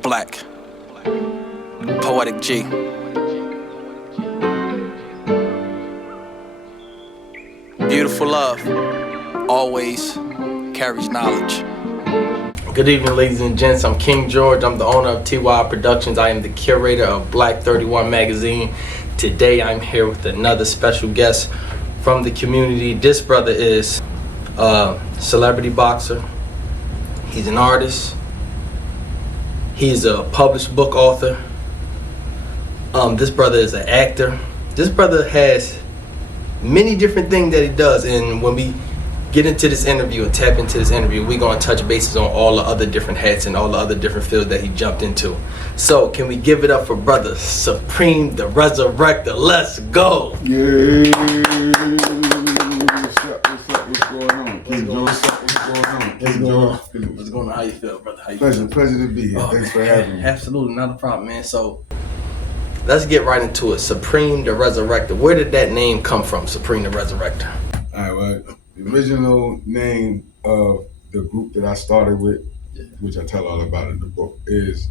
Black, Poetic G. Beautiful love always carries knowledge. Good evening, ladies and gents. I'm King George. I'm the owner of T.Y.I Productions. I am the curator of Black 31 magazine. Today I'm here with another special guest from the community. This brother is a celebrity boxer. He's an artist. He's a published book author. This brother is an actor. This brother has many different things that he does, and when we get into this interview and tap into this interview, we're going to touch bases on all the other different hats and all the other different fields that he jumped into. So can we give it up for brother Supreem Da Rezarekta? Let's go. Yeah. What's going on? What's going on? What's going on? How you feel, brother? How you Pleasure feel? to be here. Thanks for man, having me. Absolutely, not a problem, man. So let's get right into it. Supreem Da Rezarekta. Where did that name come from, Supreem Da Rezarekta? All right, well, the original name of the group that I started with, which I tell all about in the book, is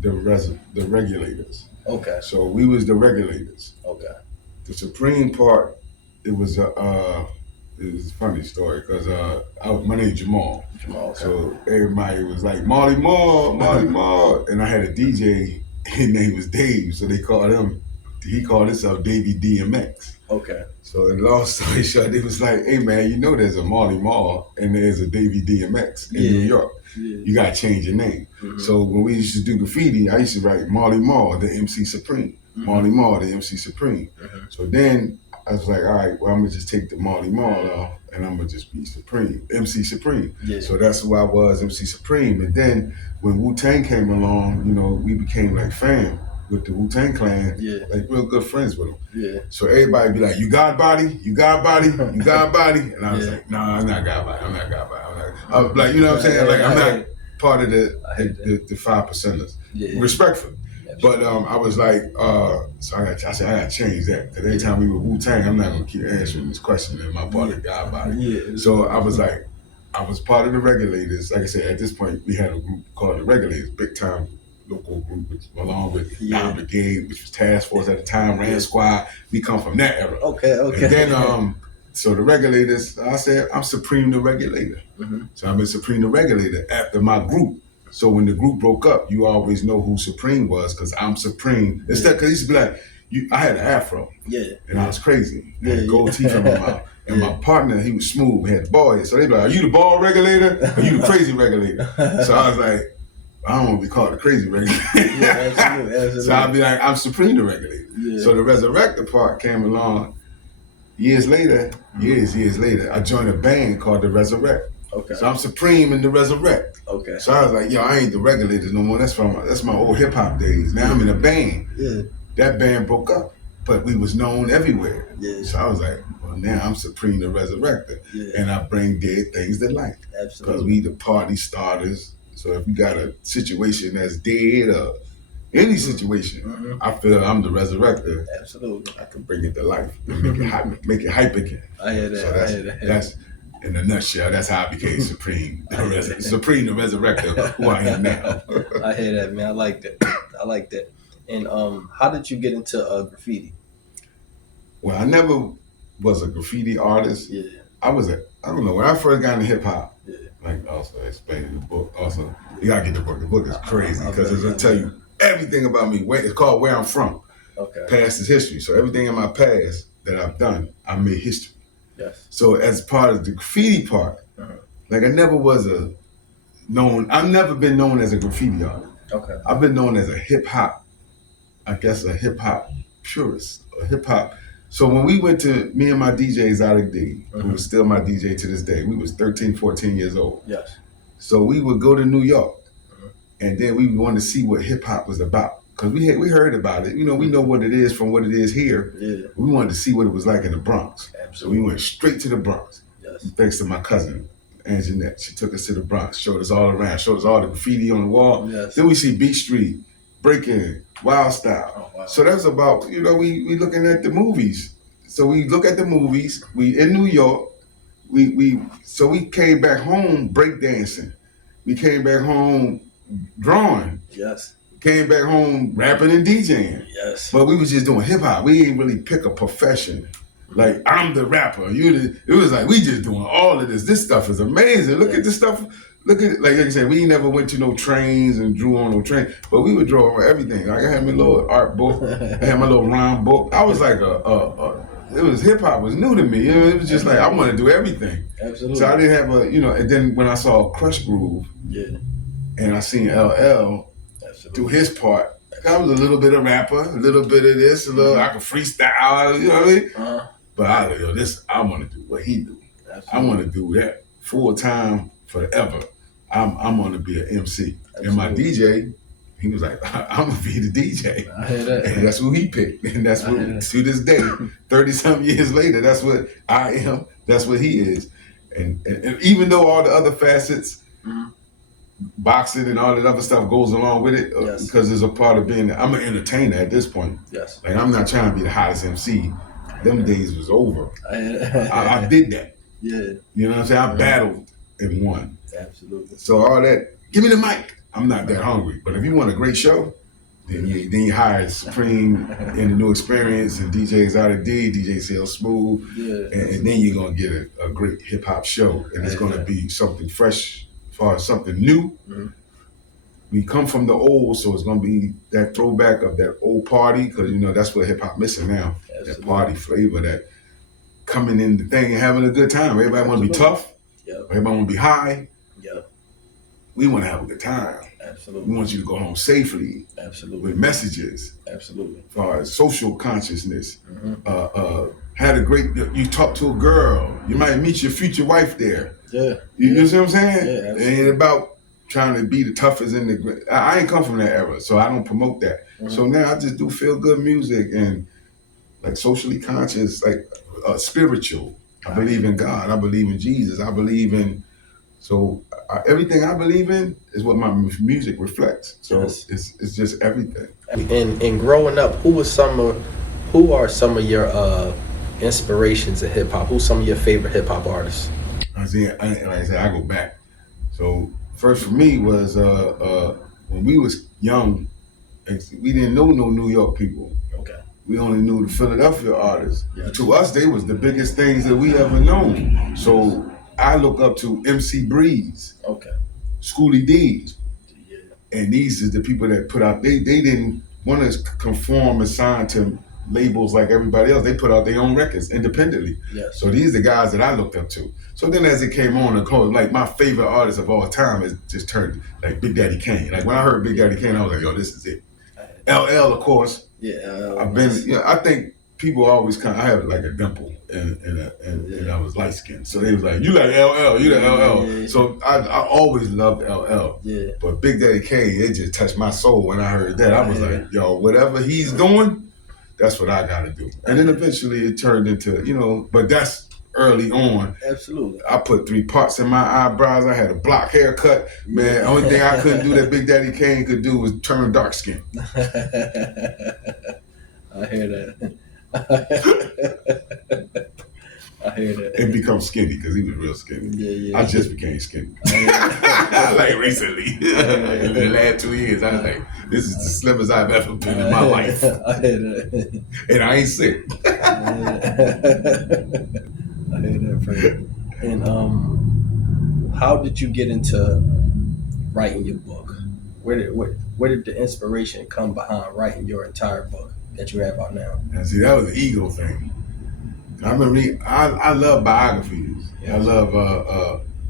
the Regulators. Okay. So we was the Regulators. Okay. The Supreme part, it was a funny story because my name's Jamal. Jamal. Okay. So everybody was like Marley Marl, and I had a DJ. His name was Dave, so they called him. He called himself Davey DMX. Okay. So in long story short, it was like, hey man, you know there's a Marley Marl and there's a Davey DMX in New York. Yeah. You gotta change your name. Mm-hmm. So when we used to do graffiti, I used to write Marley Marl, the MC Supreme. Mm-hmm. Marley Marl, the MC Supreme. Mm-hmm. So then I was like, all right, well I'm gonna just take the Marley Marl off and I'm gonna just be Supreme, MC Supreme. Yeah. So that's who I was, MC Supreme. And then when Wu-Tang came along, you know, we became like fam with the Wu-Tang Clan, like real good friends with them. Yeah. So everybody be like, you got body? You got body? You got body? And I was like, nah, I'm not got body. I'm not got body. I'm like, you know what I'm saying? Like, I'm not part of the 5%ers. Yeah. Respectful. But I was like, so I said, I gotta change that. Because every time we were Wu-Tang, I'm not gonna keep answering this question, am I part of God body? Yeah. So I was like, I was part of the Regulators. Like I said, at this point, we had a group called the Regulators, big time local group, along with Brigade, which was Task Force at the time, Ran Squad. We come from that era. Okay. And then, so the Regulators, I said, I'm Supreem the Regulator. Mm-hmm. So I've been Supreem the Regulator after my group. So when the group broke up, you always know who Supreem was because I'm Supreem. Instead, because he used to be like, I had an afro. Yeah. And I was crazy. I had gold teeth in my mouth. And my partner, he was smooth. We had bald head. So they be like, are you the bald regulator or you the crazy regulator? So I was like, I don't want to be called a crazy regulator. Yeah, absolutely. So I'd be like, I'm Supreme the Regulator. Yeah. So the Resurrector part came along years later, I joined a band called the Resurrect. Okay. So I'm Supreme in the Resurrect. Okay. So I was like, yo, I ain't the Regulators no more. That's my old hip hop days. Now I'm in a band. Yeah. That band broke up, but we was known everywhere. Yeah. So I was like, well, now I'm Supreme the Resurrector. Yeah. And I bring dead things to life. Absolutely. Because we the party starters. So if you got a situation that's dead or any situation, I feel I'm the Resurrector. Absolutely. I can bring it to life and make it hype again. I hear that. So that's in a nutshell, that's how I became Supreme. Supreme the Resurrector, who I am now. I hear that, man. I like that. And how did you get into graffiti? Well, I never was a graffiti artist. Yeah. I don't know, when I first got into hip hop, like also explaining the book. Also, you gotta get the book. The book is crazy because it's gonna tell you everything about me. It's called Where I'm From. Okay. Past is history. So everything in my past that I've done, I made history. Yes. So as part of the graffiti part, like I've never been known as a graffiti artist. Okay. I've been known as a hip hop purist, a hip hop. So when we went to, me and my DJ Exotic D, who was still my DJ to this day, we was 13, 14 years old. Yes. So we would go to New York, and then we wanted to see what hip hop was about. Because we heard about it. You know, we know what it is from what it is here. Yeah. We wanted to see what it was like in the Bronx. Absolutely. So we went straight to the Bronx. Yes. Thanks to my cousin, Anjanette. She took us to the Bronx, showed us all around, showed us all the graffiti on the wall. Yes. Then we see Beat Street, Breaking, Wild Style. Oh, wow. So that's about, you know, we looking at the movies. So we look at the movies. We in New York. So we came back home breakdancing. We came back home drawing. Yes. Came back home rapping and DJing. Yes. But we was just doing hip hop. We didn't really pick a profession. Like, I'm the rapper. It was like, we just doing all of this. This stuff is amazing. Look at this stuff. Look at it. Like I said, we never went to no trains and drew on no train. But we would draw on everything. Like, I had my little art book. I had my little rhyme book. I was like it was hip hop was new to me. You know, it was just like, I want to do everything. Absolutely. So I didn't have and then when I saw Crush Groove, and I seen LL do his part, I was a little bit of rapper, a little bit of this, I could freestyle, you know what I mean? But I want to do what he do. Absolutely. I want to do that full time forever. I'm going to be an MC. Absolutely. And my DJ, he was like, I'm going to be the DJ. I hear that. And that's who he picked. And that's what, to this day, 30-something years later, that's what I am. That's what he is. And even though all the other facets, boxing and all that other stuff goes along with it, because it's a part of being, I'm an entertainer at this point. Yes. Like, I'm not trying to be the hottest MC. Them days was over. I did that. Yeah. You know what I'm saying? I battled and won. Absolutely. So all that, give me the mic. I'm not that hungry. But if you want a great show, then you hire Supreme and the New Experience and DJ Exotic D, DJ CL Smooth, and then you're gonna get a great hip hop show, and it's gonna be something fresh, as far as something new. We come from the old, so it's gonna be that throwback of that old party, because that's what hip hop missing now. Absolutely. That party flavor, that coming in the thing and having a good time. Everybody want to be tough. Everybody want to be high. We want to have a good time. Absolutely. We want you to go home safely. Absolutely. With messages. Absolutely. As far as social consciousness. Had a great, you talk to a girl, you might meet your future wife there. You see what I'm saying? It ain't about trying to be the toughest in the, I ain't come from that era, so I don't promote that. So now I just do feel good music and like socially conscious, like spiritual. I believe in God. I believe in Jesus. I believe in, everything I believe in is what my music reflects. So it's just everything. And growing up, who are some of your inspirations in hip hop? Who's some of your favorite hip hop artists? Like I said, I go back. So first for me was when we was young, we didn't know no New York people. Okay. We only knew the Philadelphia artists. To us, they was the biggest things that we ever known. So I look up to MC Breeze, Schoolie D, and these are the people that put out. They didn't want to conform and sign to labels like everybody else. They put out their own records independently. So these are the guys that I looked up to. So then as it came on, like my favorite artist of all time is just turned like Big Daddy Kane. Like when I heard Big Daddy Kane, I was like, yo, this is it. LL, of course. I've been. I think people always I have like a dimple, and I was light skinned, so they was like, you like LL, you like LL. So I always loved LL. But Big Daddy Kane, it just touched my soul when I heard that. I was like, yo, whatever he's doing, that's what I gotta do. And then eventually it turned into, but that's early on. Absolutely. I put 3 parts in my eyebrows. I had a block haircut. Man, only thing I couldn't do that Big Daddy Kane could do was turn dark skin. I hear that. I hear that. And become skinny, because he was real skinny. I just became skinny. Like recently. In the last 2 years, I was like, this is the slimmest I've ever been in my life. I hear that. And I ain't sick. I hear that, Fred. And how did you get into writing your book? Where did the inspiration come behind writing your entire book that you have out now? And see, that was the ego thing. I love biographies. I love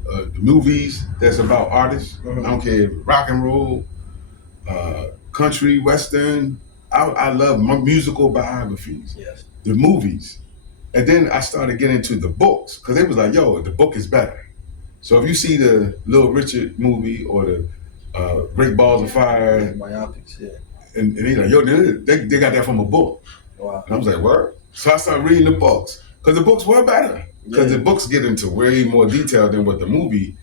the movies that's about artists. I don't care if rock and roll, country, western. I love musical biographies. The movies. And then I started getting into the books, because they was like, yo, the book is better. So if you see the Little Richard movie or the Great Balls of Fire, biopics, and they like, yo, they got that from a book. Wow. And I was like, what? So I started reading the books, because the books were better. Because the books get into way more detail than what the movie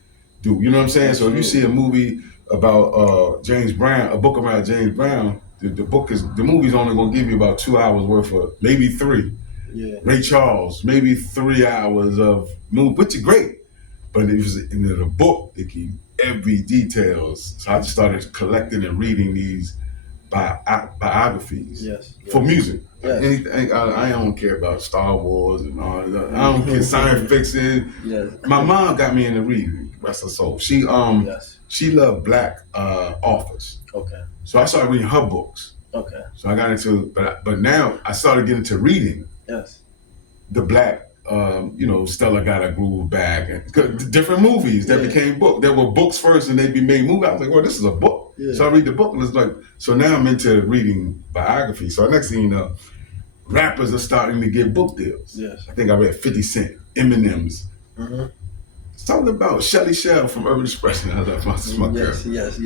do. You know what I'm saying? So if you see a movie about James Brown, a book about James Brown, the movie's only gonna give you about 2 hours worth of, maybe 3. Ray Charles, maybe 3 hours of movie, which is great. But it was in the book, it gave every details. So I just started collecting and reading these biographies for music. Yes. Anything, I don't care about Star Wars and all that. I don't care science fiction. Yes. My mom got me into reading. Rest her soul. She loved black authors. Okay. So I started reading her books. Okay. So I got into, but now I started getting into reading. Yes. The black, Stella Got a Groove Bag, and different movies that became books. There were books first, and they'd be made movies. I was like, well, this is a book. Yeah. So I read the book, and it's like, so now I'm into reading biography. So next thing you know, rappers are starting to get book deals. Yes. I think I read 50 Cent, Eminem's. Mm-hmm. Something about Shelly Shell from Urban Expression. I love my girl. Yes.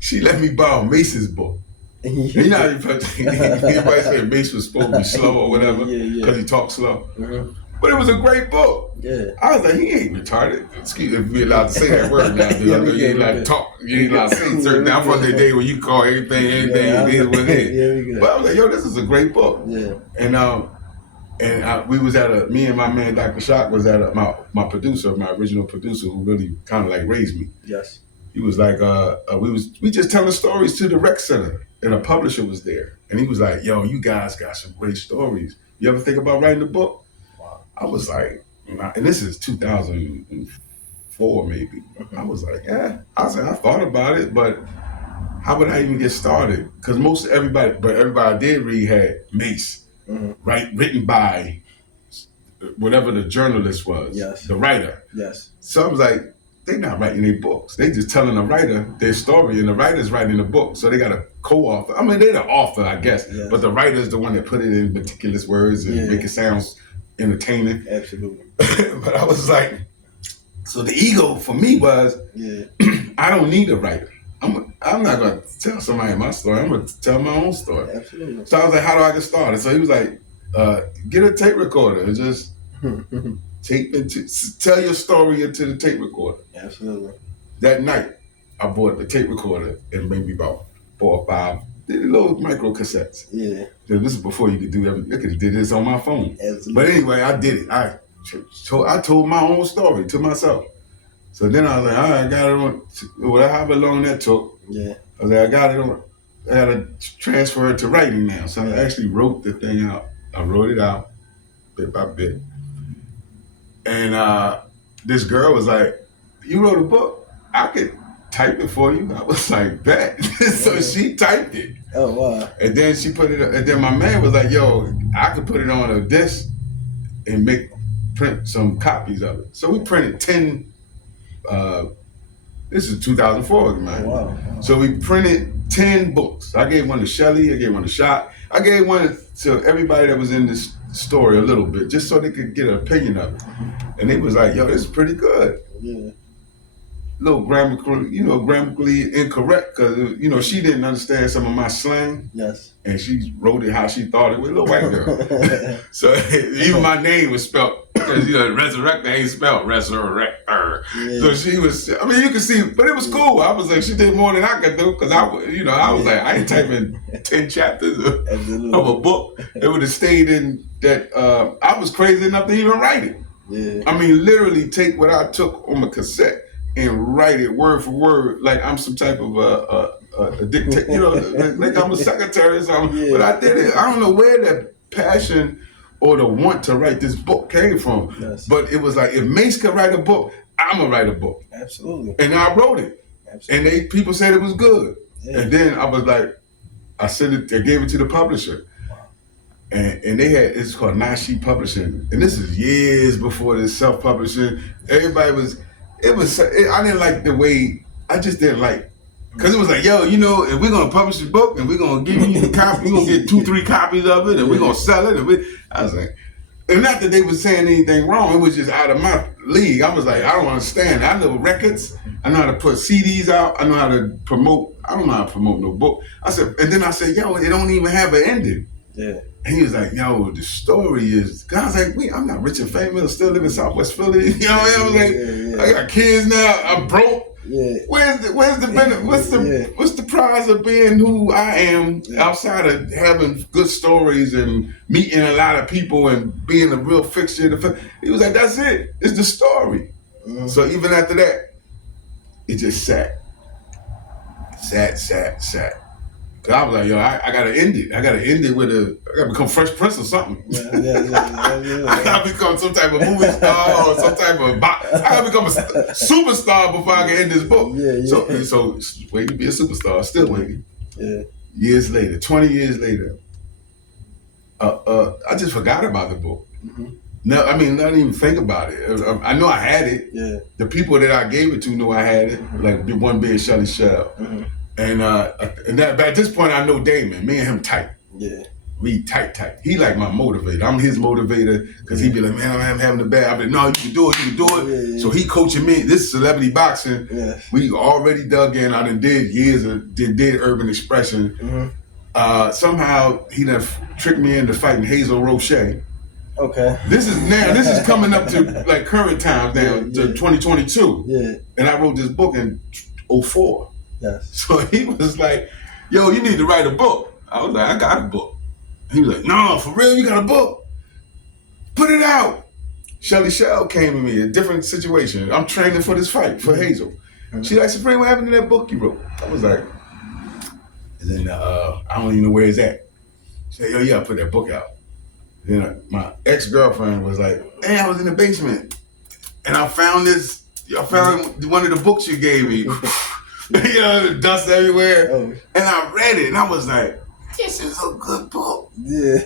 She let me borrow Mace's book. You know how everybody said Mace was supposed to be slow or whatever because he talks slow. Mm-hmm. But it was a great book. Yeah. I was like, he ain't retarded. Excuse me if we're allowed to say that word now, dude. You ain't allowed to talk. You ain't allowed to say certain things. I'm from the day when you call everything it is what it is. But I was like, yo, this is a great book. Yeah. And we was at me and my man Dr. Shock was at my producer, my original producer, who really kind of like raised me. Yes. He was like, we just telling stories to the rec center, and a publisher was there, and he was like, yo, you guys got some great stories. You ever think about writing a book? Wow. I was like, and this is 2004 maybe. I was like, yeah. I said, I thought about it, but how would I even get started? Because everybody I did read had Mace, written by whatever the journalist was, the writer. Yes. So I was like, they're not writing their books. They just telling the writer their story, and the writer's writing the book. So they got a co-author. I mean, they're the author, I guess, but the writer's the one that put it in meticulous words and make it sound entertaining. Absolutely. But I was like, so the ego for me was, I don't need a writer. I'm not going to tell somebody my story. I'm going to tell my own story. Absolutely. So I was like, how do I get started? So he was like, get a tape recorder and just tell your story into the tape recorder. Absolutely. That night, I bought the tape recorder and maybe about 4 or 5 little micro cassettes. Yeah. This is before you could do everything. I could have did this on my phone. Absolutely. But anyway, I did it. I told my own story to myself. So then I was like, all right, I got it on, however long that took. Yeah. I was like, I got to transfer it to writing now. So I actually wrote the thing out. I wrote it out bit by bit. And this girl was like, you wrote a book? I could type it for you. I was like, bet. So she typed it. Oh, wow. And then she put it, and then my man was like, yo, I could put it on a disc and print some copies of it. So we printed 10, this is 2004, man. Oh, wow. So we printed 10 books. I gave one to Shelly, I gave one to Shock. I gave one to everybody that was in this story a little bit, just so they could get an opinion of it. And they was like, yo, this is pretty good. Yeah. Little grammatically incorrect, because, she didn't understand some of my slang. Yes. And she wrote it how she thought it was, a little white girl. So even my name was spelled, because, Rezarekta ain't spelled Rezarekta. Yeah. So she was, you can see, but it was cool. I was like, she did more than I could do, because I was like, I ain't typing 10 chapters of a book. It would have stayed in that, I was crazy enough to even write it. Yeah. Literally take what I took on my cassette and write it word for word, like I'm some type of a dictator, like I'm a secretary or something. Yeah. But I did it. I don't know where that passion or the want to write this book came from. Yes. But it was like, if Mace could write a book, I'm gonna write a book. Absolutely. And I wrote it. Absolutely. And people said it was good. Yeah. And then I was like, I gave it to the publisher. And they had, it's called Nashi Publishing. And this is years before this self-publishing. Everybody I didn't like the way, I just didn't like, because it was like, yo, if we're going to publish a book and we're going to give you the copy, we're going to get 2-3 copies of it and we're going to sell it. I was like, and not that they were saying anything wrong, it was just out of my league. I was like, I don't understand. I know records, I know how to put CDs out, I know how to promote, I don't know how to promote no book. And then I said, yo, it don't even have an ending. Yeah. And he was like, yo, the story is, cause I was like, wait, I'm not rich and famous, I still live in Southwest Philly. I was like, I got kids now, I'm broke. Yeah. Where's the benefit? What's the prize of being who I am outside of having good stories and meeting a lot of people and being a real fixture? He was like, that's it. It's the story. Mm-hmm. So even after that, it just sat. Cause I was like, yo, I gotta end it. I gotta end it with I gotta become Fresh Prince or something. Yeah. I gotta become some type of movie star or some type of I gotta become a superstar before I can end this book. Yeah. So waiting to be a superstar, still waiting. Yeah. Years later, 20 years later, I just forgot about the book. Mm-hmm. No, I mean, not even think about it. I know I had it. Yeah. The people that I gave it to knew I had it. Mm-hmm. Like the one being Shelly Shell. Mm-hmm. And but at this point, I know Damon. Me and him tight. Yeah. We tight. He like my motivator. I'm his motivator because he be like, man, I'm having a bad. I be like, no, you can do it. Yeah. So he coaching me. This is celebrity boxing. Yeah. We already dug in. I done did years of did urban expression. Mm-hmm. Somehow he done tricked me into fighting Hazel Roche. Okay. This is coming up to like current times now, to 2022. Yeah. And I wrote this book in 2004. Yes. So he was like, yo, you need to write a book. I was like, I got a book. He was like, no, for real, you got a book? Put it out. Shelly Shell came to me, a different situation. I'm training for this fight, for Hazel. She's like, Supreme, what happened to that book you wrote? I was like, and then I don't even know where it's at. She said, yo, you gotta put that book out. Then my ex-girlfriend was like, hey, I was in the basement and I found one of the books you gave me. You know, dust everywhere. Oh. And I read it and I was like, this is a good book. Yeah.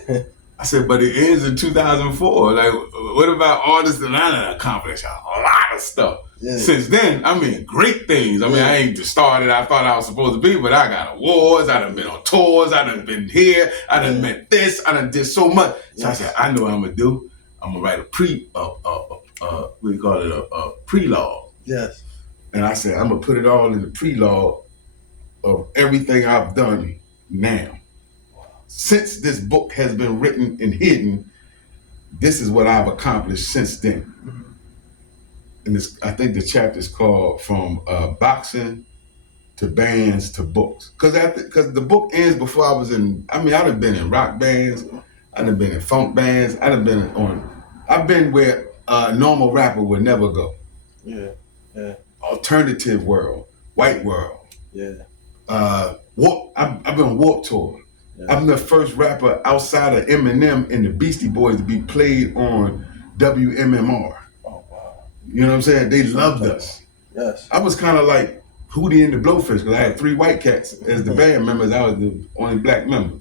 I said, but it ends in 2004. Like, what about artists that I done accomplished? A lot of stuff. Yeah. Since then, I mean, great things. I mean, I ain't just started, I thought I was supposed to be, but I got awards, I done been on tours, I done been here, I done met this, I done did so much. So I said, I know what I'm gonna do. I'm gonna write a prelogue. Yes. And I said, I'm gonna put it all in the prelogue of everything I've done now. Since this book has been written and hidden, this is what I've accomplished since then. And I think the chapter is called From Boxing to Bands to Books. Because the book ends before I was in, I mean, I done been in rock bands, I done been in funk bands, I've been where a normal rapper would never go. Yeah. Alternative world, white world. Yeah. I've been Warped Tour. Yeah. I'm the first rapper outside of Eminem and the Beastie Boys to be played on WMMR. Oh, wow. You know what I'm saying? They loved us. Yes. I was kind of like Hootie and the Blowfish because I had 3 white cats as the band members. I was the only black member.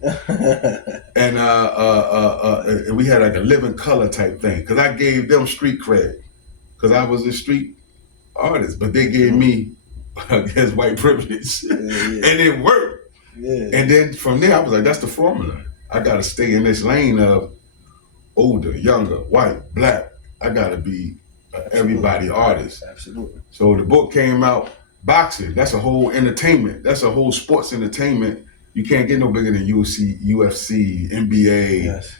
And we had like a living color type thing because I gave them street cred because I was a street artist, but they gave me, I guess, white privilege. And it worked. Yeah. And then from there, I was like, that's the formula. I got to stay in this lane of older, younger, white, black. I got to be everybody artist. Absolutely. So the book came out, boxing. That's a whole entertainment. That's a whole sports entertainment. You can't get no bigger than UFC, NBA. Yes.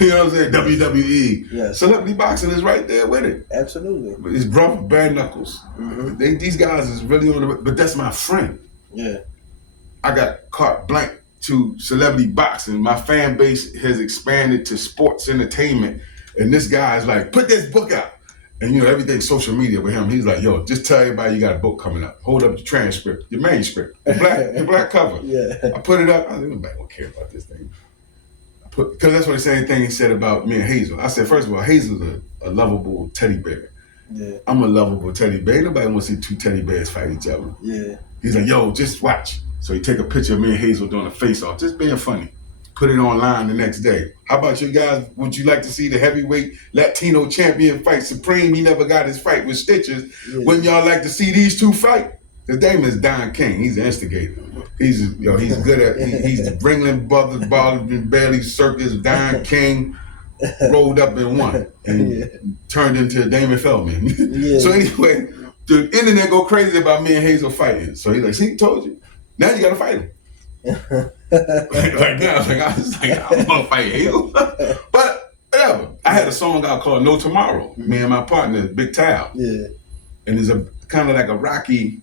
You know what I'm saying? WWE. Yes. Celebrity boxing is right there with it. Absolutely. It's brother bare knuckles. Mm-hmm. These guys is really on the, but that's my friend. Yeah. I got carte blanche to celebrity boxing. My fan base has expanded to sports entertainment. And this guy's like, put this book out. And you know, everything's social media with him. He's like, yo, just tell everybody you got a book coming up. Hold up your transcript, your manuscript, your black cover. Yeah. I put it up. I think nobody won't care about this thing. Because that's what the same thing he said about me and Hazel. I said, first of all, Hazel's a lovable teddy bear. Yeah. I'm a lovable teddy bear. Nobody wants to see 2 teddy bears fight each other. Yeah. He's like, yo, just watch. So he take a picture of me and Hazel doing a face-off, just being funny. Put it online the next day. How about you guys? Would you like to see the heavyweight Latino champion fight Supreme? He never got his fight with Stitches. Yeah. Wouldn't y'all like to see these 2 fight? His name is Don King. He's an instigator. He's good at. He's the Ringling Brothers, Baldwin Bailey Circus. Don King rolled up and won and turned into Damon Feldman. Yeah. So anyway, the internet go crazy about me and Hazel fighting. So he's like, see, told you. Now you gotta fight him. I was like, I'm gonna fight Hazel. But whatever. I had a song out called No Tomorrow. Me and my partner, Big Tal. Yeah. And it's a kind of like a rocky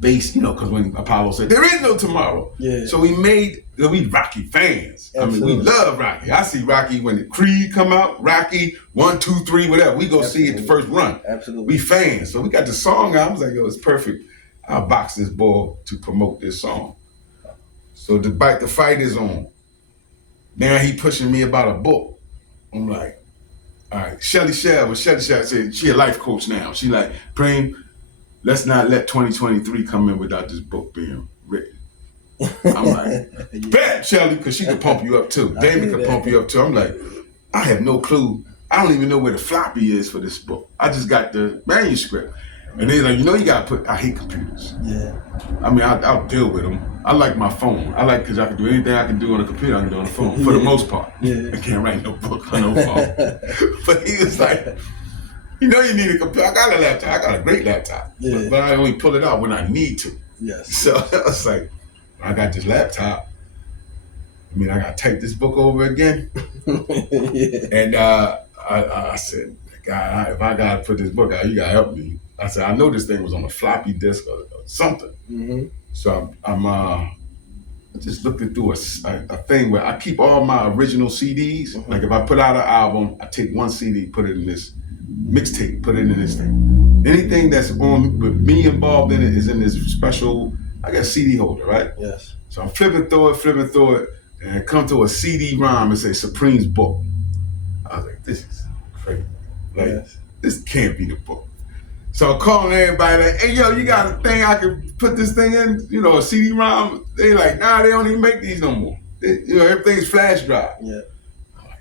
based, because when Apollo said there is no tomorrow, so we Rocky fans. Absolutely. I mean, we love Rocky. I see Rocky when the Creed come out, Rocky 1, 2, 3, whatever. We go see it the first run. Absolutely, we fans. So we got the song out. I was like, yo, it's perfect. I'll box this ball to promote this song. So the fight is on. Now he pushing me about a book. I'm like, all right, Shelly said she a life coach now. She like, Preem, let's not let 2023 come in without this book being written. I'm like, bet, Shelly, because she can pump you up too. David can pump you up too. I'm like, I have no clue. I don't even know where the floppy is for this book. I just got the manuscript. And they're like, you got to I hate computers. Yeah. I mean, I'll deal with them. I like my phone. I like, because I can do anything I can do on a computer, I can do on the phone, for the most part. Yeah. I can't write no book on no phone. But he was like, you need a computer. I got a laptop. I got a great laptop. Yeah. But I only pull it out when I need to. Yes. So I was like, I got this laptop. I mean, I got to type this book over again. Yeah. And I said, God, if I got to put this book out, you got to help me. I said, I know this thing was on a floppy disk or something. Mm-hmm. So I'm just looking through a thing where I keep all my original CDs. Mm-hmm. Like if I put out an album, I take one CD, put it in this mixtape, put it in this thing. Anything that's on with me involved in it is in this special, I guess, CD holder, right? Yes. So I'm flipping through it, and I come to a CD-ROM and say Supreme's book. I was like, this is crazy. Like, This can't be the book. So I'm calling everybody like, hey, yo, you got a thing I can put this thing in? A CD-ROM? They like, nah, they don't even make these no more. Everything's flash drive. Yeah. I'm like,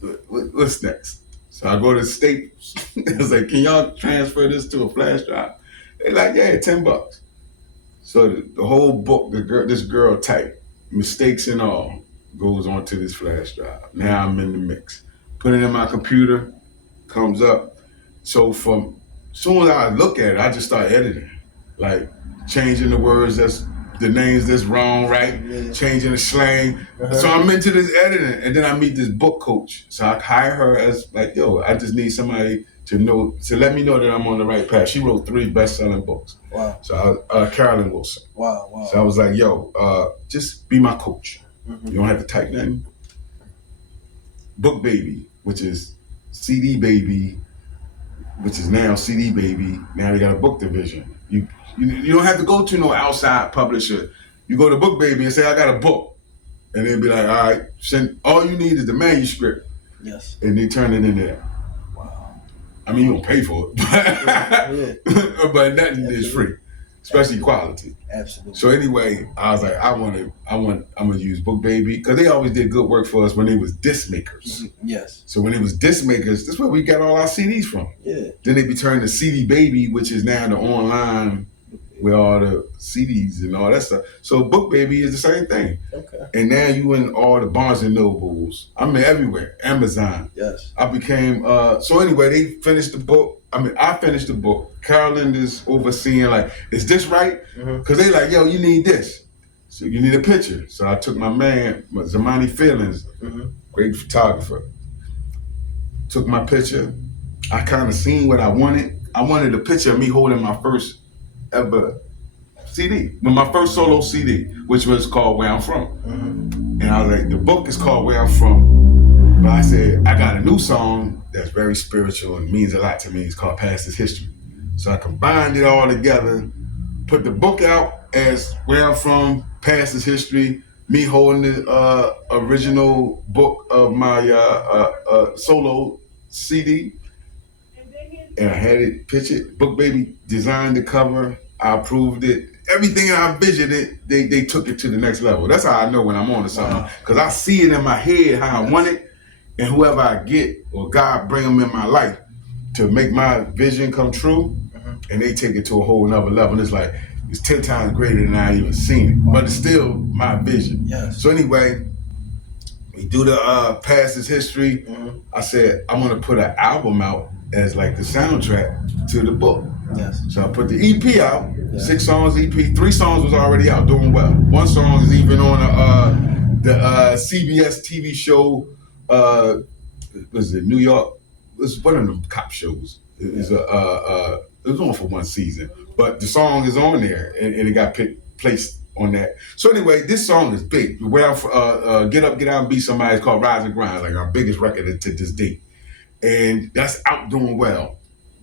God, what's next? So I go to Staples. I was like, can y'all transfer this to a flash drive? They like, yeah, $10. So the whole book, this girl typed, mistakes and all, goes onto this flash drive. Now I'm in the mix. Put it in my computer, comes up. So from soon as I look at it, I just start editing. Like changing the words, the names that's wrong, right? Yeah. Changing the slang. Uh-huh. So I'm into this editing, and then I meet this book coach. So I hire her as like, yo, I just need somebody to let me know that I'm on the right path. She wrote 3 best-selling books. Wow. So Carolyn Wilson. Wow. So I was like, yo, just be my coach. Mm-hmm. You don't have to type nothing. Book Baby, which is CD Baby, which is now CD Baby. Now they got a book division. You don't have to go to no outside publisher. You go to Book Baby and say, I got a book. And they'll be like, all right, all you need is the manuscript. Yes. And they turn it in there. Wow. I mean, you don't pay for it. But nothing is free, especially quality. Absolutely. So anyway, I was like, I'm gonna use Book Baby, because they always did good work for us when they was disc makers. Mm-hmm. Yes. So when it was disc makers, that's where we got all our CDs from. Yeah. Then they be turned to CD Baby, which is now the online with all the CDs and all that stuff. So Book Baby is the same thing. Okay. And now you in all the Barnes and Nobles. I'm everywhere. Amazon. Yes. I became so anyway, they finished the book. I finished the book. Carolyn is overseeing, like, is this right? Because they like, yo, you need this. So you need a picture. So I took my man, Zamani Feelings, great photographer. Took my picture. I kind of seen what I wanted. I wanted a picture of me holding my first ever CD, with my first solo CD, which was called Where I'm From. Mm-hmm. And I was like, the book is called Where I'm From. But I said, I got a new song that's very spiritual and means a lot to me. It's called Past is History. So I combined it all together, put the book out as Where I'm From, Past is History, me holding the original book of my solo CD. And I had it pictured. Book Baby designed the cover. I approved it. Everything I envisioned it, they took it to the next level. That's how I know when I'm on to something. Because I see it in my head how I want it. And whoever I get, or God bring them in my life to make my vision come true, and they take it to a whole nother level. It's like, it's 10 times greater than I even seen it. But it's still my vision. Yes. So anyway, we do the Past is History. I said, I'm going to put an album out as like the soundtrack to the book. Yes. So I put the EP out, 6 songs EP, 3 songs was already out, doing well. 1 song is even on the CBS TV show, was it New York? It was one of them cop shows. It was It was on for one season, but the song is on there, and it got placed on that. So anyway, this song is big. Well, Get Up, Get Out, and Be Somebody is called Rise and Grind, like our biggest record to this date, and that's out doing well.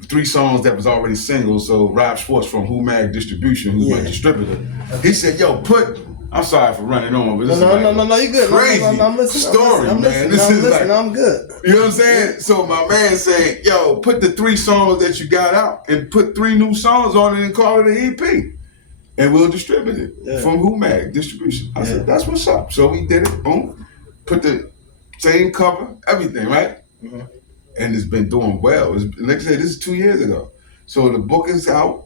3 songs that was already singles. So Rob Schwartz from Mag Distribution, who's my distributor, he said, "Yo, I'm sorry for running on, but this is no, you good. Crazy I'm listening. story, man. This is like, I'm good. You know what I'm saying? So my man said, "Yo, put the 3 songs that you got out and put 3 new songs on it and call it an EP, and we'll distribute it from Mag Distribution." I said, "That's what's up." So we did it. Boom, put the same cover, everything, right? Mm-hmm. And it's been doing well. Like I said, this is 2 years ago. So the book is out.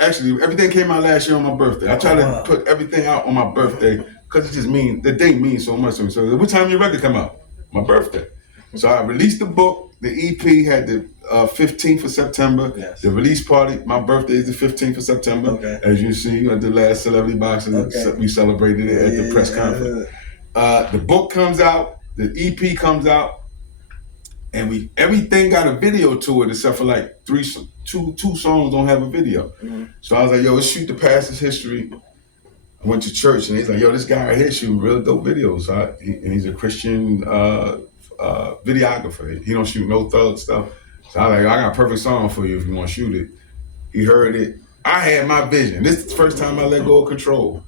Actually, everything came out last year on my birthday. I try to put everything out on my birthday because it just means, the date means so much to me. So what time your record come out? My birthday. So I released the book. The EP had the 15th of September. Yes. The release party, my birthday is the 15th of September. Okay. As you see, at the last Celebrity Boxing, we celebrated it at the press conference. The book comes out. The EP comes out. And everything got a video to it except for like two songs don't have a video. Mm-hmm. So I was like, yo, let's shoot the pastor's history. I went to church and he's like, yo, this guy right here shooting real dope videos. And he's a Christian videographer. He don't shoot no thug stuff. So I was like, I got a perfect song for you if you want to shoot it. He heard it. I had my vision. This is the first time I let go of control.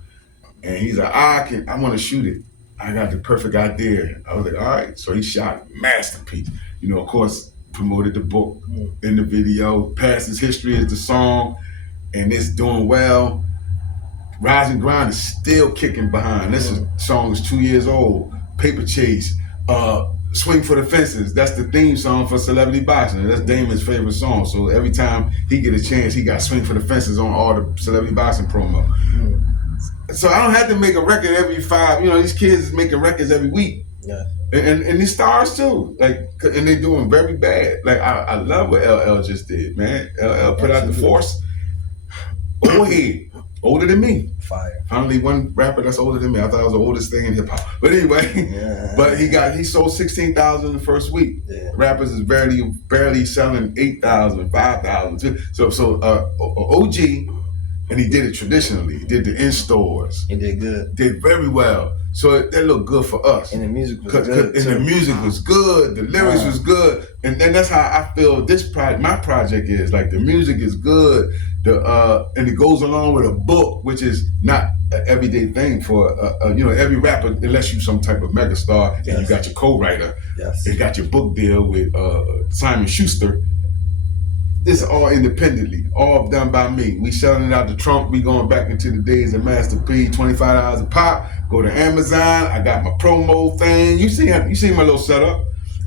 And he's like, I want to shoot it. I got the perfect idea. I was like, all right. So he shot a masterpiece. You know, of course, promoted the book in the video. Pastor's History is the song, and it's doing well. Rise and Grind is still kicking behind. This song is 2 years old. Paper Chase, Swing for the Fences. That's the theme song for Celebrity Boxing. That's Damon's favorite song. So every time he get a chance, he got Swing for the Fences on all the Celebrity Boxing promo. So I don't have to make a record every 5. You know, these kids is making records every week. Yeah. And these stars too. Like, and they're doing very bad. Like, I love what LL just did, man. LL put out The Force. Old head. Older than me. Fire. Finally one rapper that's older than me. I thought I was the oldest thing in hip hop. But anyway, but he sold 16,000 the first week. Yeah. Rappers is barely selling 8,000, 5,000. So OG. And he did it traditionally. He did the in-stores. He did good. Did very well. So that looked good for us. And the music was good. And the music was good. The lyrics was good. And then that's how I feel my project is. Like, the music is good. And it goes along with a book, which is not an everyday thing for, every rapper, unless you're some type of megastar and you got your co-writer. Yes. You got your book deal with Simon Schuster. This is all independently, all done by me. We selling it out the trunk. We going back into the days of Master P, $25 a pop. Go to Amazon. I got my promo thing. You see my little setup.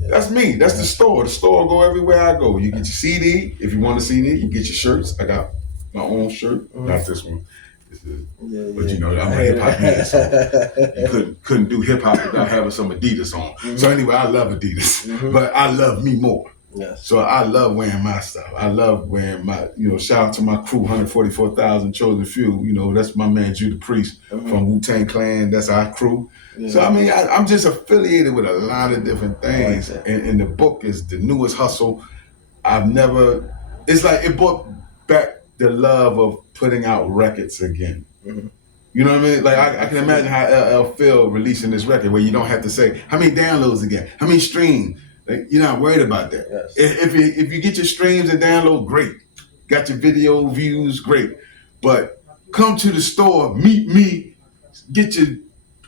That's me. That's the store. The store go everywhere I go. You get your CD. If you want a CD, you get your shirts. I got my own shirt. Not this one. But you know, I'm a hip hop man, so you couldn't do hip hop without having some Adidas on. So anyway, I love Adidas, but I love me more. Yes. So I love wearing my stuff. I love wearing my, shout out to my crew, 144,000 Chosen Few. That's my man, Judah Priest from Wu-Tang Clan. That's our crew. Yeah. So, I mean, I'm just affiliated with a lot of different things. Like, and the book is the newest hustle. It's like it brought back the love of putting out records again. Mm-hmm. You know what I mean? Like, I can imagine how LL feel releasing this record where you don't have to say, how many downloads again? How many streams? Like, you're not worried about that. Yes. If you get your streams and download, great. Got your video views, great. But come to the store, meet me, get your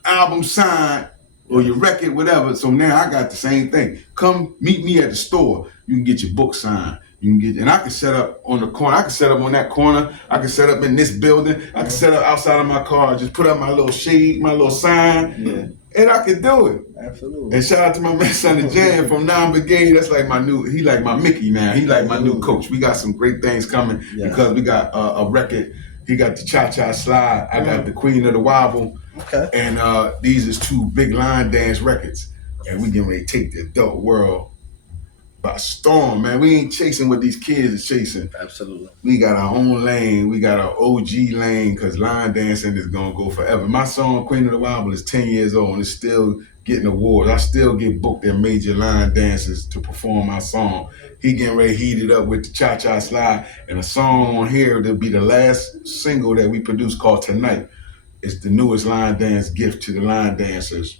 album signed or your record, whatever. So now I got the same thing. Come meet me at the store. You can get your book signed. And I can set up on the corner. I can set up on that corner. I can set up in this building. I can set up outside of my car. Just put up my little shade, my little sign. Yeah. And I can do it. Absolutely. And shout out to my man Sonny Jan from Non-Brigade. That's like he like my Mickey now. He like my new coach. We got some great things coming because we got a record. He got the Cha-Cha Slide. I got the Queen of the Wobble. Okay. And these is 2 big line dance records. And we getting ready to take the adult world by storm, man. We ain't chasing what these kids are chasing. Absolutely. We got our own lane. We got our OG lane because line dancing is going to go forever. My song, Queen of the Wobble, is 10 years old and it's still getting awards. I still get booked at major line dances to perform my song. He getting ready to heat it up with the Cha-Cha Slide. And a song on here that'll be the last single that we produced called Tonight. It's the newest line dance gift to the line dancers.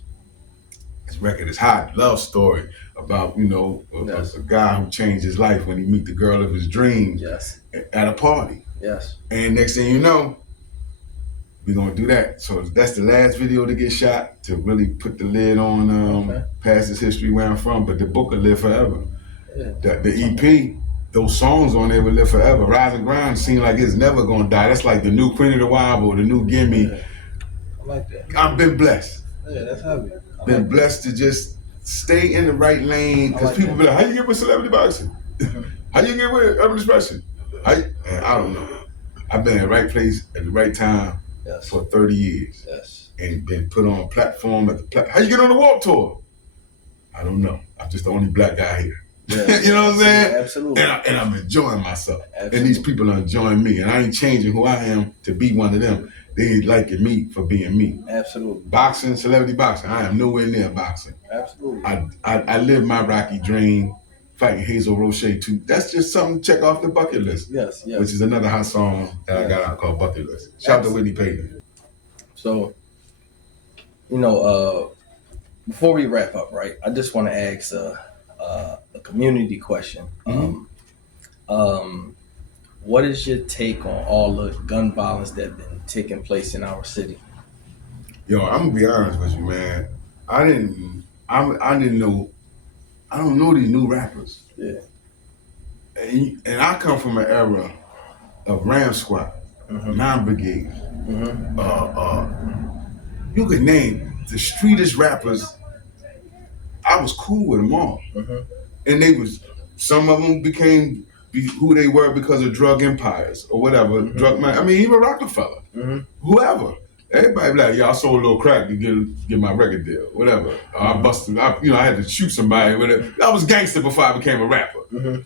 This record is hot. Love story about, a guy who changed his life when he meet the girl of his dreams at a party. Yes. And next thing you know, we're gonna do that. So that's the last video to get shot to really put the lid on past his history where I'm from. But the book will live forever. Yeah. The EP, those songs on there will live forever. Rise and Grind seems like it's never gonna die. That's like the new Queen of the Wild or the new Gimme. Yeah. I like that. I've been blessed. Yeah, that's heavy. Been blessed to just stay in the right lane because people be like, how you get with celebrity boxing? How you get with urban expression? I don't know. I've been in the right place at the right time for 30 years. Yes. And been put on a platform at the how you get on the Warped Tour? I don't know. I'm just the only black guy here. Yeah. You know what I'm saying? Absolutely. And I'm enjoying myself. Absolutely. And these people are enjoying me. And I ain't changing who I am to be one of them. They ain't liking me for being me. Absolutely. Boxing, celebrity boxing, I am nowhere near boxing. Absolutely. I live my Rocky dream, fighting Hazel Roche too. That's just something to check off the bucket list. Yes. Which is another hot song that I got out called Bucket List. Shout out to Whitney Payton. So, before we wrap up, right, I just want to ask a community question. Mm-hmm. What is your take on all the gun violence that's been taking place in our city? Yo, I'm gonna be honest with you, man. I didn't know. I don't know these new rappers. Yeah. And I come from an era of Ram Squad, 9 Brigade. You could name the streetest rappers. I was cool with them all, and some of them became who they were because of drug empires or whatever. Drug man. I mean, even Rockefeller, whoever. Everybody be like, "Y'all sold a little crack to get my record deal, whatever." I busted. I had to shoot somebody. Whatever. I was gangster before I became a rapper,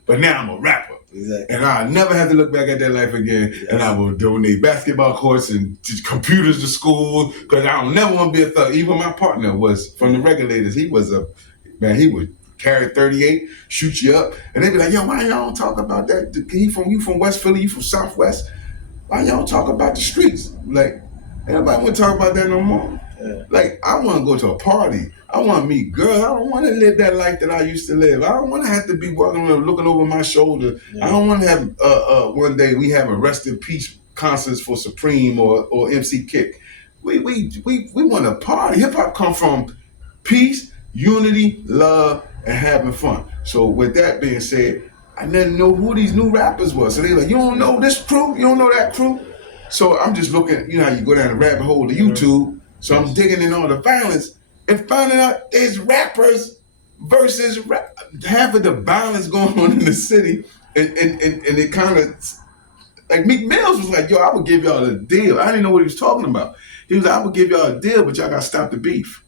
but now I'm a rapper. Exactly. And I never had to look back at that life again. Yes. And I will donate basketball courts and computers to school because I don't never want to be a thug. Even my partner was from the regulators. He would carry 38, shoot you up, and they'd be like, "Yo, why y'all don't talk about that? You from West Philly? You from Southwest? Why y'all don't talk about the streets? Like, everybody want to talk about that no more." Yeah. Like, I want to go to a party. I want to meet girls. I don't want to live that life that I used to live. I don't want to have to be walking around looking over my shoulder. Yeah. I don't want to have one day we have a rest in peace concerts for Supreme or MC Kick. We want to party. Hip hop come from peace, unity, love, and having fun. So with that being said, I didn't know who these new rappers were. So they like, you don't know this crew? You don't know that crew? So I'm just looking, you know how you go down the rabbit hole to YouTube. So I'm digging in all the violence and finding out there's rappers versus half of the violence going on in the city. And it kind of, like Meek Mills was like, "Yo, I would give y'all a deal." I didn't know what he was talking about. He was like, "I would give y'all a deal, but y'all got to stop the beef.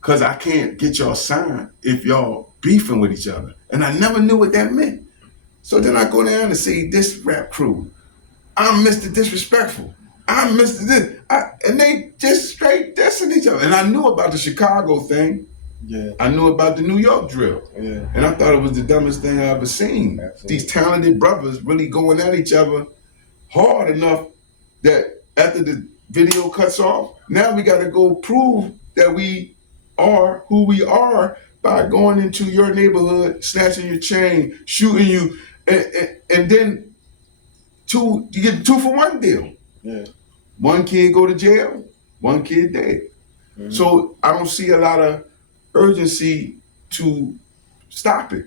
Because I can't get y'all signed if y'all beefing with each other." And I never knew what that meant. So then I go down and see this rap crew. I'm Mr. Disrespectful. I'm Mr. This. And they just straight dissing each other. And I knew about the Chicago thing. Yeah. I knew about the New York drill. Yeah. And I thought it was the dumbest thing I ever seen. Absolutely. These talented brothers really going at each other hard enough that after the video cuts off, now we got to go prove that we are who we are by going into your neighborhood, snatching your chain, shooting you, and then you get a 2-for-1 deal. Yeah. One kid go to jail, one kid dead. Mm-hmm. So I don't see a lot of urgency to stop it.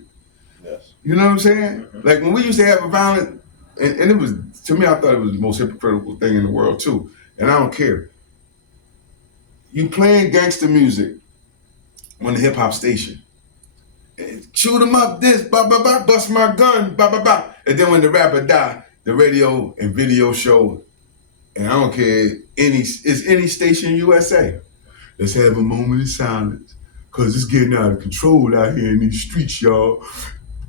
Yes. You know what I'm saying? Mm-hmm. Like when we used to have a violent, and it was, to me, I thought it was the most hypocritical thing in the world too. And I don't care. You playing gangster music on the hip hop station. And shoot him up, this, ba ba ba, bust my gun, ba ba ba. And then when the rapper die, the radio and video show, and I don't care, any station USA. Let's have a moment of silence, cause it's getting out of control out here in these streets, y'all.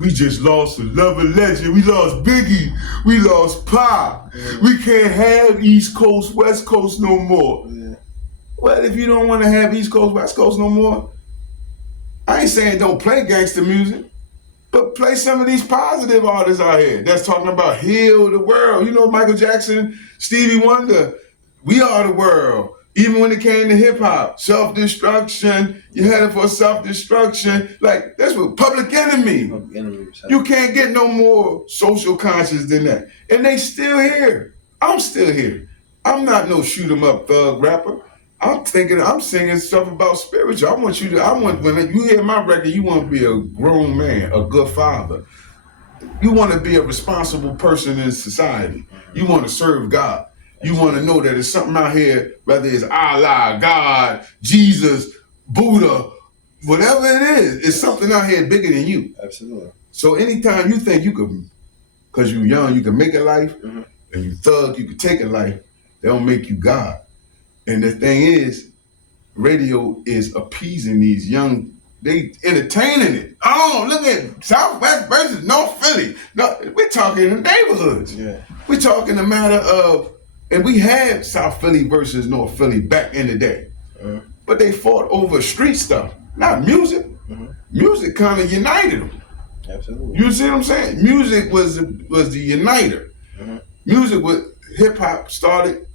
We just lost a loving legend. We lost Biggie. We lost Pac. Yeah. We can't have East Coast, West Coast no more. Yeah. Well, if you don't want to have East Coast, West Coast no more, I ain't saying don't play gangster music, but play some of these positive artists out here that's talking about heal the world. You know, Michael Jackson, Stevie Wonder, we are the world. Even when it came to hip hop, self-destruction, you headed for self-destruction. Like, that's what Public Enemy. You can't get no more social conscious than that. And they still here. I'm still here. I'm not no shoot 'em up thug rapper. I'm singing stuff about spiritual. When you hear my record, you want to be a grown man, a good father. You want to be a responsible person in society. You want to serve God. You want to know that there's something out here, whether it's Allah, God, Jesus, Buddha, whatever it is, it's something out here bigger than you. Absolutely. So anytime you think you could, because you're young, you can make a life, and you thug, you can take a life, they don't make you God. And the thing is, radio is appeasing these young, they entertaining it. Oh, look at Southwest versus North Philly. No, we're talking in the neighborhoods. Yeah. We're talking a matter of, and we had South Philly versus North Philly back in the day. But they fought over street stuff, not music. Music kind of united them. Absolutely. You see what I'm saying? Music was the uniter. Music was, hip hop started,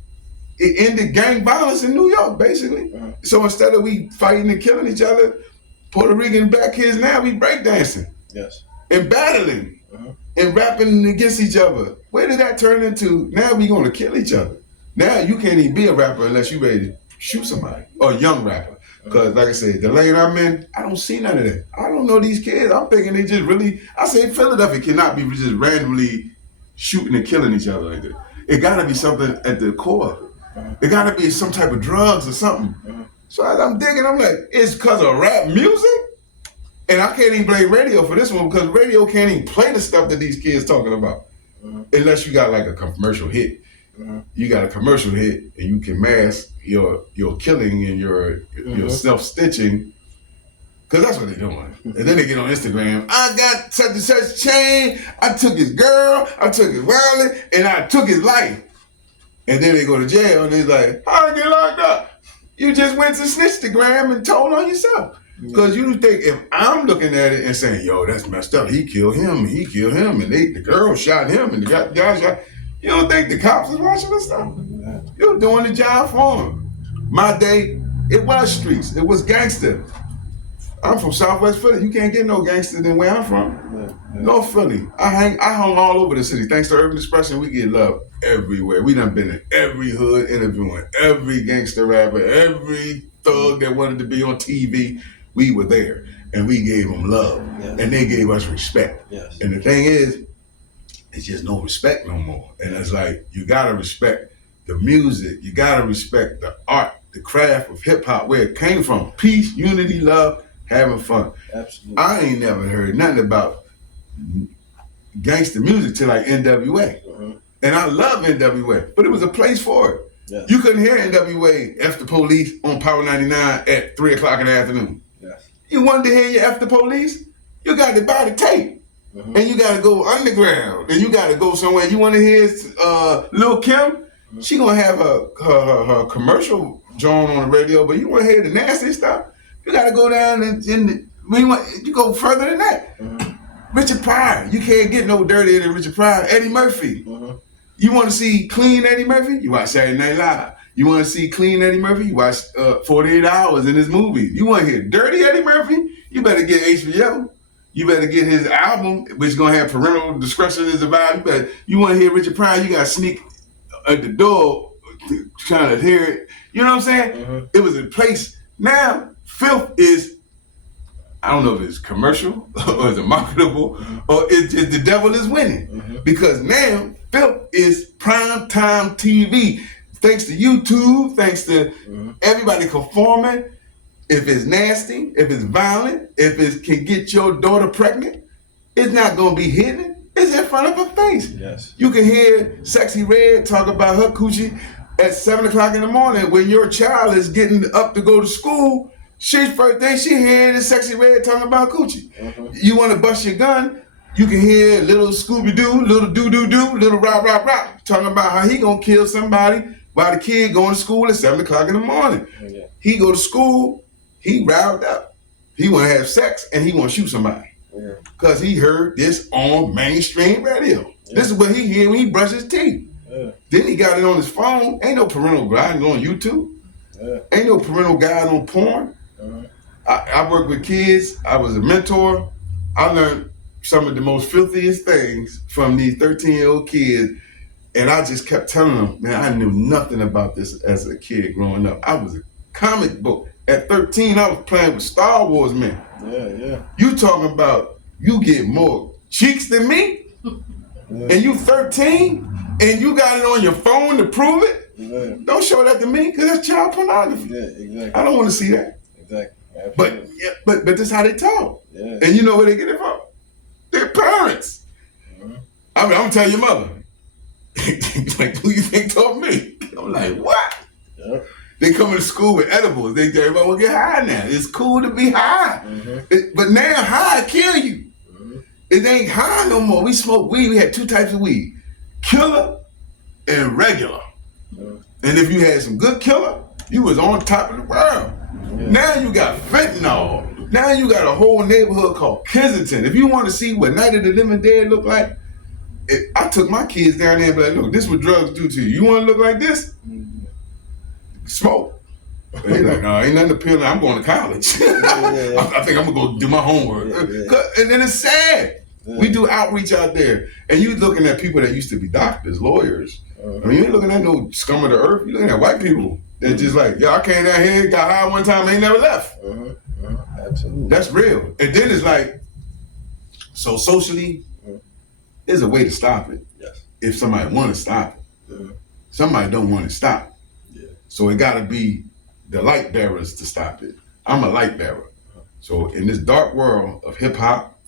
it ended gang violence in New York, basically. So instead of we fighting and killing each other, Puerto Rican black kids now, we breakdancing. Yes. And battling. And rapping against each other. Where did that turn into? Now we gonna kill each other. Now you can't even be a rapper unless you ready to shoot somebody. Or a young rapper. Because like I said, the lane I'm in, I don't see none of that. I don't know these kids. I'm thinking they just really, I say Philadelphia cannot be just randomly shooting and killing each other like that. It gotta be something at the core. It gotta be some type of drugs or something. So as I'm digging, I'm like, it's because of rap music? And I can't even blame radio for this one because radio can't even play the stuff that these kids talking about. Unless you got like a commercial hit. You got a commercial hit and you can mask your killing and your self-stitching. Because that's what they're doing. And then they get on Instagram, I got such and such chain, I took his girl, I took his wallet, and I took his life. And then they go to jail and they're like, how'd I get locked up? You just went to Snitchstagram and told on yourself. Because you think if I'm looking at it and saying, yo, that's messed up, he killed him, and the girl shot him, and the guy shot, you don't think the cops is watching this stuff? You're doing the job for him. My day, it was streets, it was gangster. I'm from Southwest Philly. You can't get no gangster than where I'm from. North Philly. I hung all over the city. Thanks to Urban Expression, we get love everywhere. We done been in every hood interviewing every gangster rapper, every thug that wanted to be on TV. We were there, and we gave them love, and they gave us respect. Yes. And the thing is, it's just no respect no more. And it's like, you gotta respect the music. You gotta respect the art, the craft of hip hop, where it came from. Peace, unity, love, having fun. Absolutely. I ain't never heard nothing about gangster music till like NWA. And I love NWA, but it was a place for it. Yes. You couldn't hear NWA F the Police on Power 99 at 3 o'clock in the afternoon. Yes. You wanted to hear your F the Police? You got to buy the tape. And you got to go underground. And you got to go somewhere. You want to hear Lil' Kim? She going to have her commercial joint on the radio, but you want to hear the nasty stuff? You got to go down you go further than that. Richard Pryor. You can't get no dirtier than Richard Pryor. Eddie Murphy. You want to see clean Eddie Murphy? You watch Saturday Night Live. You want to see clean Eddie Murphy? You watch 48 Hours in his movie. You want to hear dirty Eddie Murphy? You better get HBO. You better get his album, which is going to have parental discretion is advised. You want to hear Richard Pryor, you got to sneak at the door trying to hear it. You know what I'm saying? It was a place. Now, filth is, I don't know if it's commercial or is it marketable or it's just the devil is winning. Because now, filth is prime time TV. Thanks to YouTube, thanks to everybody conforming. If it's nasty, if it's violent, if it can get your daughter pregnant, it's not going to be hidden. It's in front of her face. Yes. You can hear Sexy Red talk about her coochie at 7 o'clock in the morning when your child is getting up to go to school. She's first thing she hearing is Sexy Red talking about coochie. You want to bust your gun, you can hear little Scooby-Doo, little doo-doo-doo, little rah-rah-rah talking about how he going to kill somebody while the kid going to school at 7 o'clock in the morning. Yeah. He go to school, he riled up. He want to have sex and he want to shoot somebody. Yeah. Because he heard this on mainstream radio. Yeah. This is what he hear when he brushes his teeth. Yeah. Then he got it on his phone. Ain't no parental guidance on YouTube. Yeah. Ain't no parental guide on porn. I work with kids. I was a mentor. I learned some of the most filthiest things from these 13-year-old kids. And I just kept telling them, man, I knew nothing about this as a kid growing up. I was a comic book. At 13, I was playing with Star Wars men. Yeah. You talking about you get more cheeks than me? Yeah. And you 13? And you got it on your phone to prove it? Yeah. Don't show that to me, because that's child pornography. Yeah, exactly. I don't want to see that. Exactly. But this is how they talk. Yeah. And you know where they get it from? Their parents. I mean, I'm going to tell your mother. Like, who you think taught me? I'm like, what? Yep. They come to school with edibles. They everybody will get high now. It's cool to be high. But now high kill you. It ain't high no more. We smoke weed. We had 2 types of weed. Killer and regular. And if you had some good killer, you was on top of the world. Now you got fentanyl. Now you got a whole neighborhood called Kensington. If you want to see what Night of the Living Dead look like, I took my kids down there and be like, look, this is what drugs do to you. You want to look like this? Smoke. They like, no, ain't nothing appealing. I'm going to college. I think I'm going to go do my homework. And then it's sad. We do outreach out there. And you looking at people that used to be doctors, lawyers. I mean, you ain't looking at no scum of the earth. You looking at white people. They're just like, I came down here, got high one time, ain't never left. Absolutely. That's real. And then it's like, so socially, there's a way to stop it. Yes. If somebody want to stop it. Somebody don't want to stop it. So it got to be the light bearers to stop it. I'm a light bearer. So in this dark world of hip hop,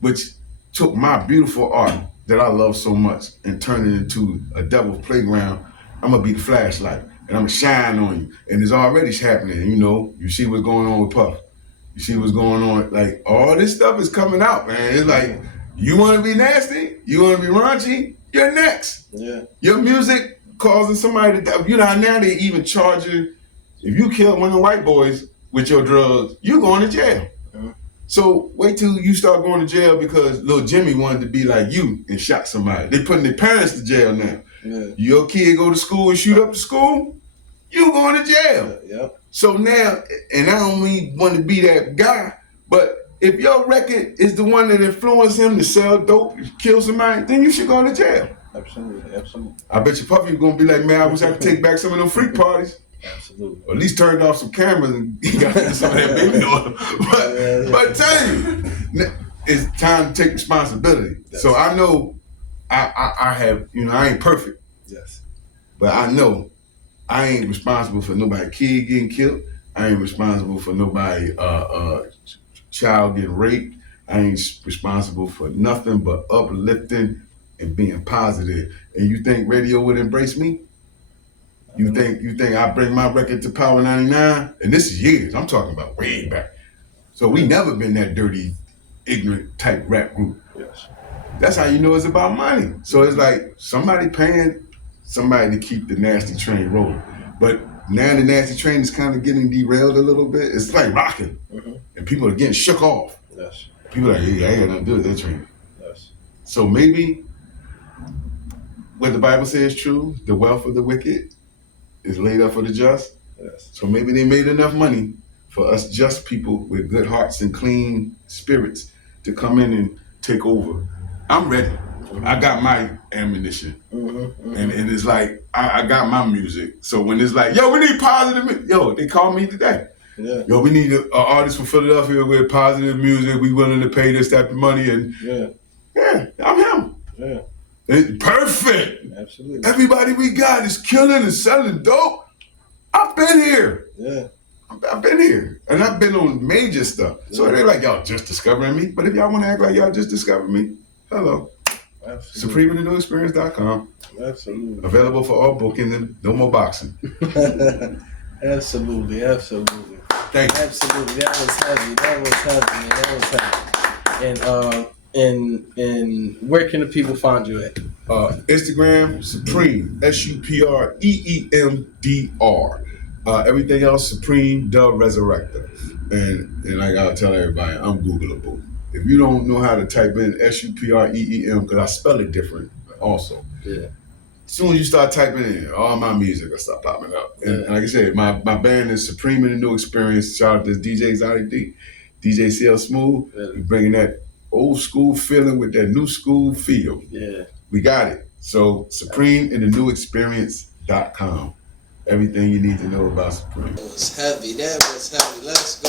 which took my beautiful art that I love so much and turned it into a devil's playground, I'm gonna be the flashlight and I'm gonna shine on you. And it's already happening. You know, you see what's going on with Puff. You see what's going on. Like, all this stuff is coming out, man. It's like, you wanna be nasty? You wanna be raunchy? You're next. Yeah. Your music causing somebody to die. You know, now they even charge you. If you kill one of the white boys with your drugs, you going to jail. So wait till you start going to jail because little Jimmy wanted to be like you and shot somebody. They putting their parents to jail now. Yeah. Your kid go to school and shoot up the school, you going to jail. Yeah. So now, and I don't mean want to be that guy, but if your record is the one that influenced him to sell dope, kill somebody, then you should go to jail. Absolutely. I bet you Puffy going to be like, man, I wish I could take back some of them freak parties. Absolutely. Or at least turned off some cameras and got some of that baby oil. But tell you, it's time to take responsibility. So I know I have, I ain't perfect. Yes. But I know I ain't responsible for nobody kid getting killed. I ain't responsible for nobody child getting raped. I ain't responsible for nothing but uplifting and being positive. And you think radio would embrace me? You think I bring my record to Power 99? And this is years. I'm talking about way back. So we never been that dirty, ignorant type rap group. Yes. That's how you know it's about money. So it's like somebody paying somebody to keep the nasty train rolling. But now the nasty train is kind of getting derailed a little bit. It's like rocking. And people are getting shook off. Yes. People are like, hey, I ain't got nothing to do with that train. Yes. So maybe what the Bible says is true, the wealth of the wicked is laid up for the just. Yes. So maybe they made enough money for us just people with good hearts and clean spirits to come in and take over. I'm ready. I got my ammunition. And it's like, I got my music. So when it's like, yo, we need positive, they call me today. Yeah. Yo, we need an artist from Philadelphia with positive music. We willing to pay this type of money. And I'm him. Yeah. It's perfect. Absolutely. Everybody we got is killing and selling dope. I've been here. Yeah. I've been here. And I've been on major stuff. Yeah. So they're like, y'all just discovering me. But if y'all want to act like y'all just discovered me, hello. Supremeandnewexperience.com. Absolutely. Available for all bookings and no more boxing. Absolutely. Thank you. Absolutely. That was heavy. And And where can the people find you at? Instagram, Supreem, SUPREEMDR. Everything else, Supreem Da Rezarekta. And I gotta tell everybody, I'm Googleable. If you don't know how to type in SUPREEM, because I spell it different also. Yeah. As soon as you start typing in, all my music will start popping up. And like I said, my band is Supreme in the New Experience. Shout out to DJ Exotic D, DJ CL Smooth. We're bringing that old school feeling with that new school feel. Yeah. We got it. So Supreme in the New Experience.com. Everything you need to know about Supreme. That was heavy. Let's go.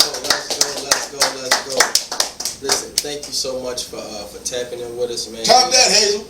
Listen, thank you so much for tapping in with us, man. Top that, Hazel.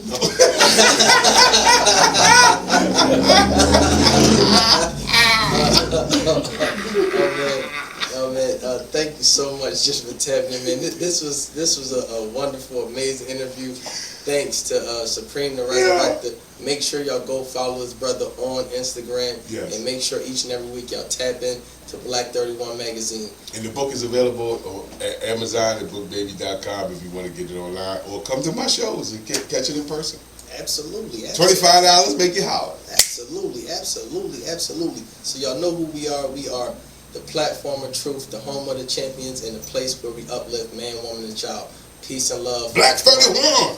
Oh man, thank you so much just for tapping in, man. This was a wonderful, amazing interview. Thanks to Supreem Da Rezarekta. Make sure y'all go follow his brother on Instagram. Yes. And make sure each and every week y'all tap in to B.L.A.C.K 31 magazine. And the book is available at Amazon and bookbaby.com if you want to get it online. Or come to my shows and catch it in person. Absolutely. $25, make you holler. Absolutely. So y'all know who we are. We are the platform of truth, the home of the champions, and the place where we uplift man, woman, and child. Peace and love. B.L.A.C.K 31.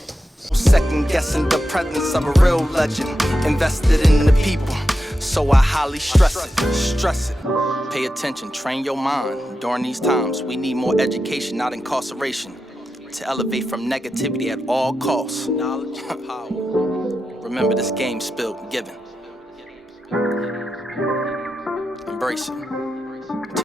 Second guessing the presence of a real legend, invested in the people, so I highly stress it. Pay attention, train your mind. During these times, we need more education, not incarceration, to elevate from negativity at all costs. Knowledge and power. Remember, this game spilled given. Embrace it.